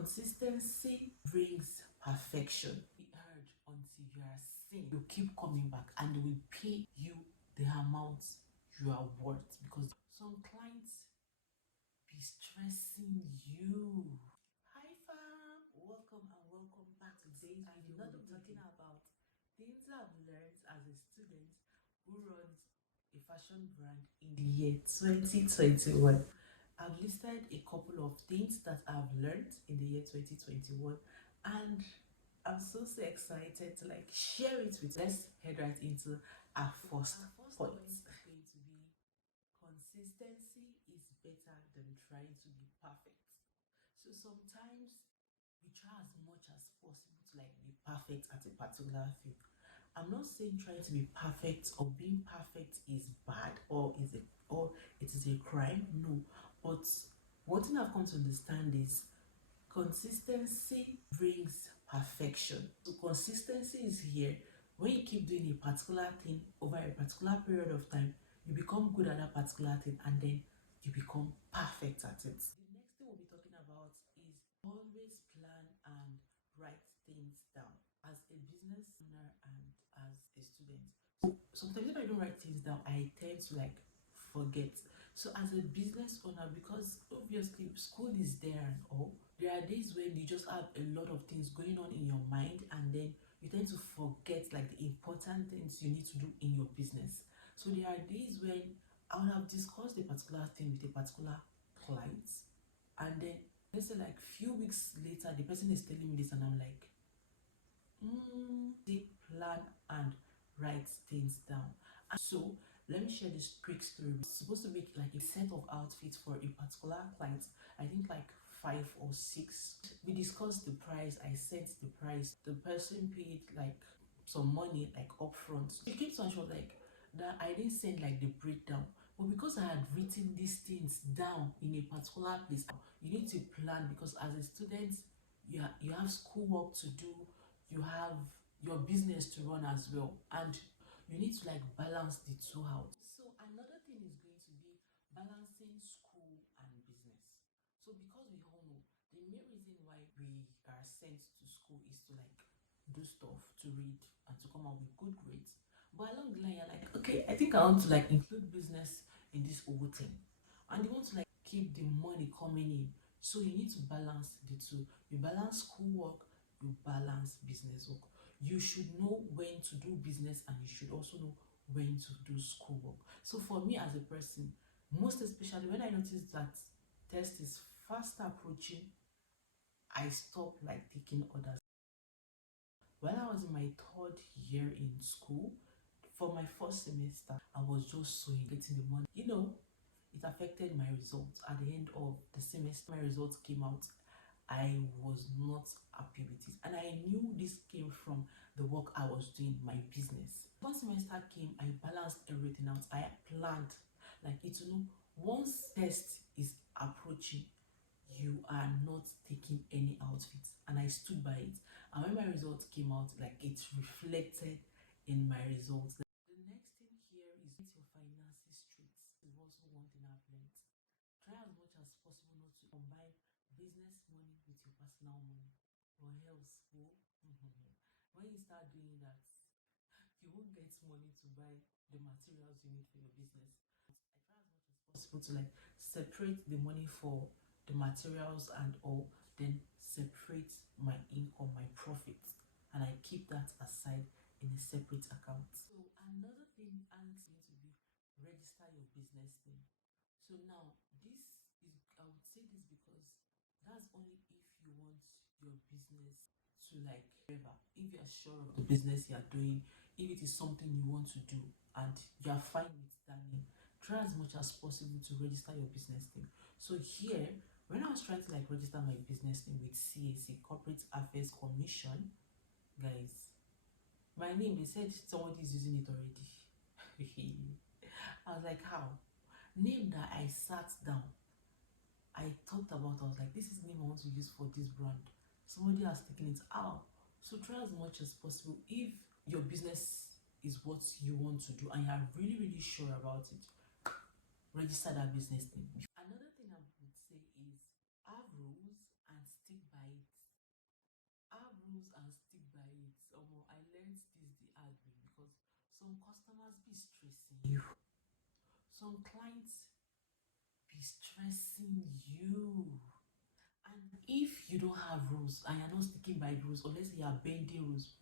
Consistency brings perfection. Be heard until you are seen. You keep coming back and they will pay you the amount you are worth, because some clients be stressing you. Hi fam, welcome and welcome back to today's video. We'll be talking about things I've learned as a student who runs a fashion brand in the year 2021. I've listed a couple of things that I've learned in the year 2021, and I'm so excited to share it with you. Let's head right into our first point. Is going to be consistency is better than trying to be perfect. So sometimes we try as much as possible to be perfect at a particular thing. I'm not saying trying to be perfect or being perfect is bad or it is a crime. No, but one thing I've come to understand is consistency brings perfection. So consistency is here. When you keep doing a particular thing over a particular period of time, you become good at that particular thing and then you become perfect at it. The next thing we'll be talking about is always plan and write things down. As a business owner and as a student, sometimes if I don't write things down, I tend to forget. So as a business owner, because obviously school is there and all, there are days when you just have a lot of things going on in your mind and then you tend to forget the important things you need to do in your business. So there are days when I would have discussed a particular thing with a particular client, and then let's say few weeks later the person is telling me this and I'm like, they plan and write things down. And so let me share this quick story. We're supposed to make a set of outfits for a particular client. I think 5 or 6. We discussed the price. I set the price. The person paid some money upfront. She keeps on short that I didn't send the breakdown. But because I had written these things down in a particular place, you need to plan, because as a student, you have schoolwork to do, you have your business to run as well, and you need to balance the two out. So another thing is going to be balancing school and business. So because we all know the main reason why we are sent to school is to do stuff, to read and to come out with good grades, but along the line you're like, okay, I think I want to include business in this whole thing, and you want to keep the money coming in. So you need to balance the two. You balance schoolwork, you balance business work. You should know when to do business and you should also know when to do schoolwork. So for me as a person, most especially when I notice that test is fast approaching, I stop taking orders. When I was in my 3rd year in school, for my 1st semester, I was just so getting the money. It affected my results. At the end of the semester, my results came out. I was not happy with it, and I knew this came from the work I was doing, my business. Once semester came, I balanced everything out. I planned once test is approaching, you are not taking any outfits, and I stood by it. And when my results came out, it reflected in my results. The next thing here is get your finances straight. Is also one thing I've learned. Try as much as possible not to combine business money with your personal money, or else when you start doing that, you won't get money to buy the materials you need for your business. I try as much as possible to separate the money for the materials and all, then separate my income, my profits, and I keep that aside in a separate account. So another thing I'm going to be register your business name. So now this is, I would say this because that's only if you want your business to forever. If you're sure of the business you're doing, if it is something you want to do and you're fine with that name, try as much as possible to register your business name. So here, when I was trying to register my business name with CAC, Corporate Affairs Commission, guys, my name, they said somebody is using it already. I was like, how? Name that I sat down, I thought about, I was like, this is the name I want to use for this brand. Somebody has taken it out. So try as much as possible. If your business is what you want to do and you're really sure about it, register that business name. Another thing I would say is have rules and stick by rules and stick by it. I learned this the hard way because some customers be stressing you, some clients be stressing you. And if you don't have rules and you're not sticking by the rules, or let's say you are bending rules,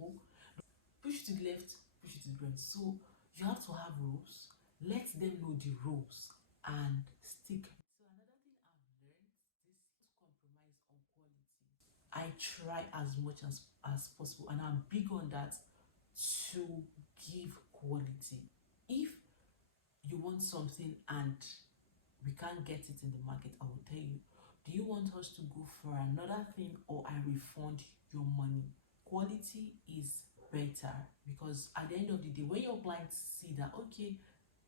push to the left, push it to the right. So you have to have rules, let them know the rules, and stick. So another thing I've learned this to compromise on quality. I try as much as possible, and I'm big on that, to give quality. If you want something and we can't get it in the market, I will tell you, do you want us to go for another thing or I refund your money? Quality is better, because at the end of the day, when your clients see that, okay,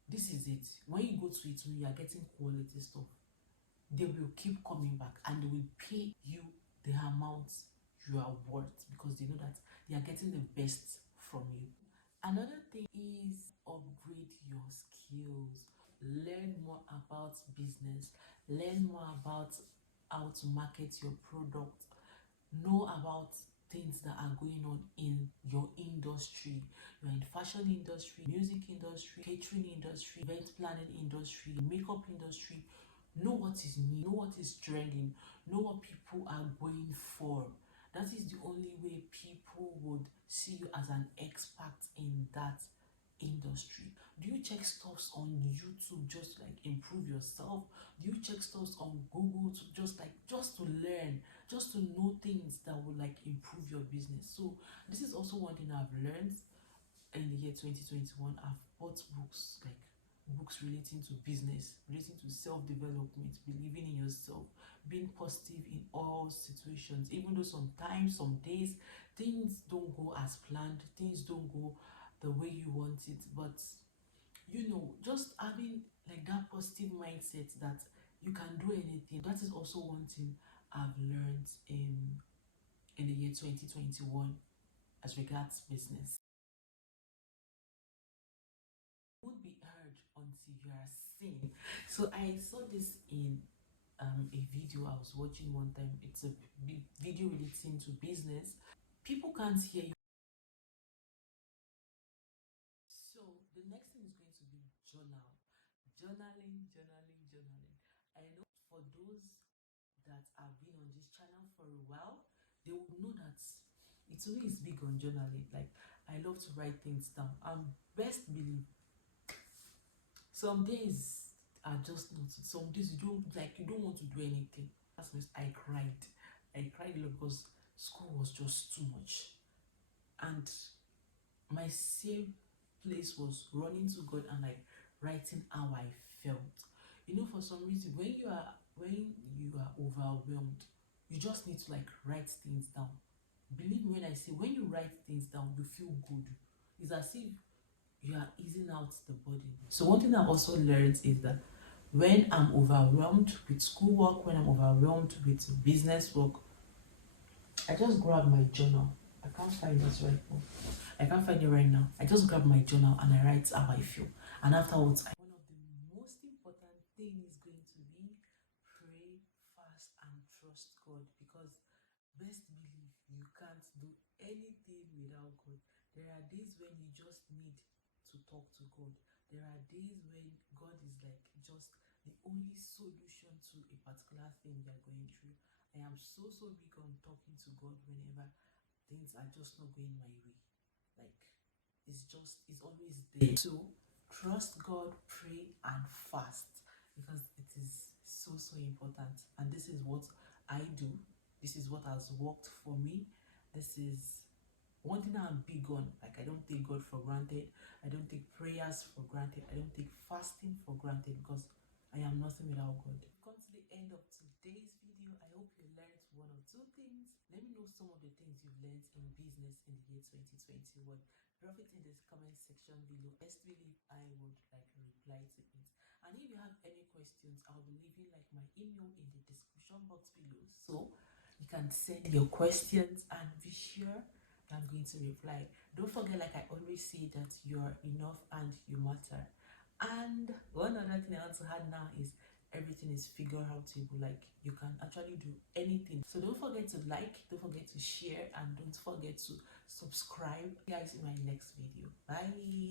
this is it, when you go to it, when you are getting quality stuff, they will keep coming back and they will pay you the amount you are worth, because they know that they are getting the best from you. Another thing is upgrade your skills, learn more about business, learn more about how to market your product, know about things that are going on in your industry. You're in fashion industry, music industry, catering industry, event planning industry, makeup industry. Know what is new, know what is trending, know what people are going for. That is the only way people would see you as an expert in that industry. Do you check stuffs on YouTube just to improve yourself? Do you check stuffs on Google to just to learn, just to know things that will improve your business? So this is also one thing I've learned in the year 2021. I've bought books relating to business, relating to self-development, believing in yourself, being positive in all situations, even though sometimes, some days, things don't go as planned, things don't go the way you want it, but just having that positive mindset that you can do anything. That is also one thing I've learned in the year 2021 as regards business. Won't be heard until you are seen. So I saw this in a video I was watching one time. It's a video relating to business. People can't hear you. So the next thing is going to be journaling. I know for those that have been on this channel for a while, they would know that Itunu is big on journaling. I love to write things down. Best believe some days are just not. Some days you don't want to do anything. That's means I cried. I cried a lot because school was just too much, and my safe place was running to God and writing how I felt. For some reason, when you are overwhelmed, you just need to write things down. Believe me when I say, when you write things down, you feel good. It's as if you are easing out the burden. So one thing I also learned is that when I'm overwhelmed with schoolwork, when I'm overwhelmed with business work, I just grab my journal. I can't find this right now. I can't find it right now. I just grab my journal and I write how I feel. And afterwards, one of the most important thing is going to be pray, fast, and trust God, because best believe you can't do anything without God. There are days when you just need to talk to God. There are days when God is just the only solution to a particular thing you're going through. I am so big on talking to God whenever things are just not going my way. It's always there. So trust God, pray, and fast, because it is so important. And this is what I do. This is what has worked for me. This is one thing I'm big on. I don't take God for granted. I don't take prayers for granted. I don't take fasting for granted, because I am nothing without God. We've come to the end of today's video. I hope you learned one or two things. Let me know some of the things you've learned in business in the year 2021. Drop it in this comment section below. Best believe I would reply to it. And if you have any questions, I'll be leaving my email in the description box below, so you can send your questions and be sure I'm going to reply. Don't forget, I always say, that you're enough and you matter. And one other thing I want to add now is, everything is figure outable. Like you can actually do anything. So don't forget to like, don't forget to share, and don't forget to subscribe. See you guys in my next video. Bye.